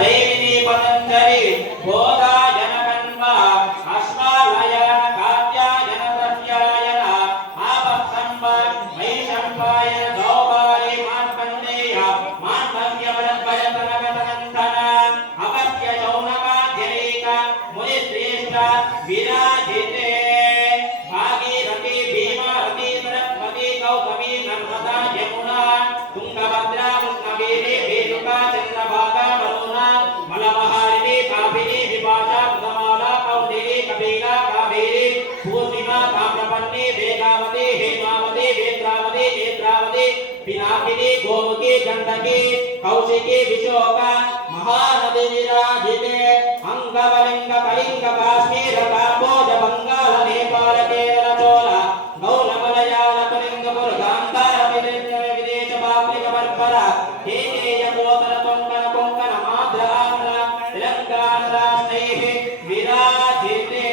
దేవిని పతంజలి బోధాయన కన్వ అశ్వాలయన కాత్యాయన ప్రత్యాయన ఆపస్తంభ వైశంపాయన దౌపాలి మార్కండేయ మాన్మవ్యవరద్వయతనగతనందన అగత్య శౌనకాధ్యరేక ముని శ్రేష్ఠ విరాజితే భాగీరథి భీమావతి సరస్వతి గౌతమి నర్మదా యమునా తుంగభద్రా కృష్ణవేణి రేణుకా చంద్రభాగా వరుణ మలమహారిణి కాపిని విపాశా పదమాలా కౌండిని కపిలా కావేరి పూర్ణిమా తామ్రపర్ణి వేగావతి హేమావతి వేత్రావతి నేత్రావతి పినాకిని గోముఖి గండకి కౌశికి విశోక మహానది విరాజితే అంగవలింగ కళింగ కాశ్మీర కాంబోజ బంగాళ నేపాల కేరళ చోళ గౌల మలయాళ కళింగపుర గాంధార విదేశ బాప్లిక బర్బర కేకేయ కోతల కొంకణ కొంకణ మాద్ర ఆంధ్ర తెలంగాణ రాష్ట్రైః విరాజితే